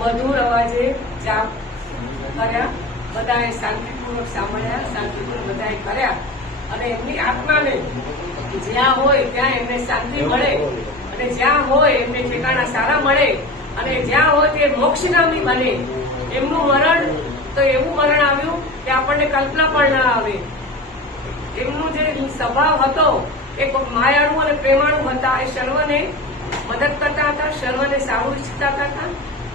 મધુર અવાજે જાપ કર્યા, બધાએ શાંતિપૂર્વક સાંભળ્યા, શાંતિપૂર્વક બધાએ કર્યા. અને એમની આત્માને જ્યાં હોય ત્યાં એમને શાંતિ મળે. અને જ્યાં હોય એમને ઠેકાણા સારા મળે. અને જ્યાં હોય તે મોક્ષ નામની બને. એમનું મરણ, તો એવું મરણ આવ્યું કે આપણને કલ્પના પણ ના આવે. એમનું જે સ્વભાવ હતો, એ માયાળું અને પ્રેમાળું હતા. એ સર્વને મદદ કરતા હતા, સર્વને સારું ઈચ્છતા હતા.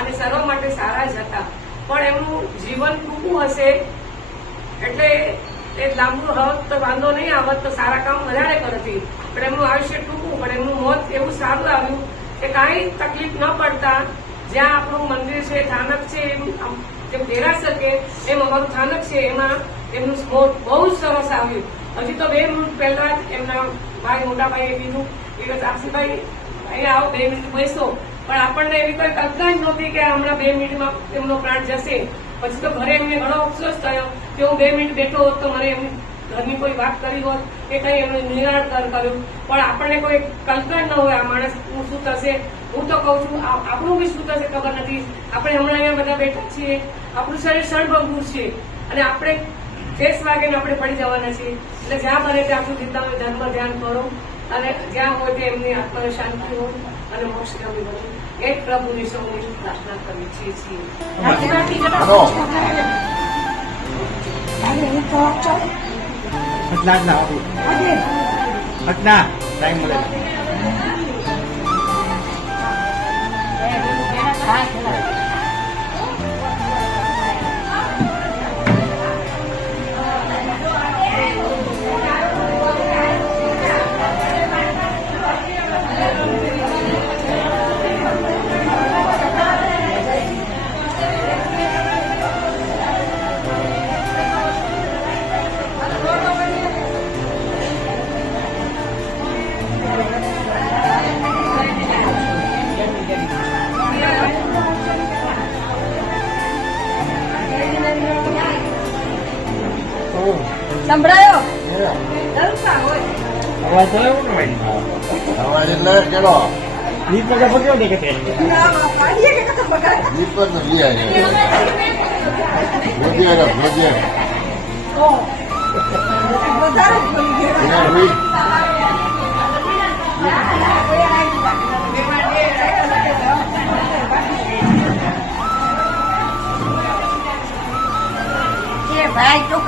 અને સર્વ માટે સારા જ હતા. પણ એમનું જીવન ટૂંકું હશે એટલે એ લાંબુ હોત તો વાંધો નહીં આવત તો સારા કામ વધારે કરતી પણ એમનું આયુષ્ય ટૂંકું, પણ એમનું મોત એવું સારું આવ્યું કે કાંઈ તકલીફ ન પડતા. જ્યાં આપણું મંદિર છે, થાનક છે જેમ દેરાસર કે એમ અમારું થાનક છે, એમાં એમનું મોત બહુ જ સરસ આવ્યું. હજી તો બે મિનિટ પહેલા જ એમના ભાઈ મોટા ભાઈએ કીધું કે સાક્ષીભાઈ અહીંયા આવો, બે મિનિટ બેસો. પણ આપણને એવી કોઈ કલ્પના જ નહોતી કે હમણાં બે મિનિટમાં એમનો પ્રાણ જશે. પછી તો ઘરે એમને ઘણો અફસોસ થયો કે હું બે મિનિટ બેઠો હોત તો મને એમની ઘરની કોઈ વાત કરી હોત કે કઈ એમનું નિરાકરણ કર્યું. પણ આપણને કોઈ કલ્પના ન હોય આ માણસનું શું થશે. હું તો કહું છું આપણું બી શું થશે ખબર નથી. આપણે હમણાં અહીંયા બધા બેઠા છીએ. આપણું શરીર સળભંગુર છે. અને આપણે ફેસ વાગે આપણે પડી જવાના છીએ. એટલે જ્યાં બને ત્યાં સુધી તમે ધર્મ ધ્યાન કરો અને જ્યાં હોય તે એમની આત્માને શાંતિ હોય અને મોક્ષ ગમી બને. એ જ પ્રભુની સૌની પ્રાર્થના કરીએ છીએ હટના ટાઈમ મળે. સંભળાયો અવાજ તો એવું ને અવાજ એટલે કેડો ને કે તે દીપક ને લઈ આવ્યો ભોજિયા ભોજિયા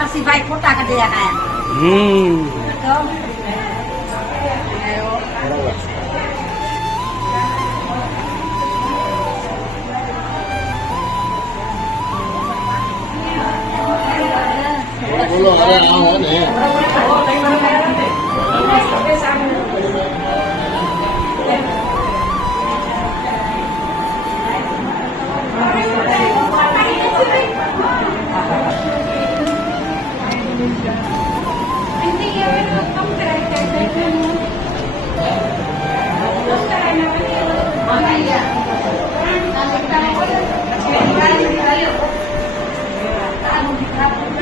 ભાઈ ચોક્કસી ભાઈ ખોટા કરી દેખાયા હમ Thank you.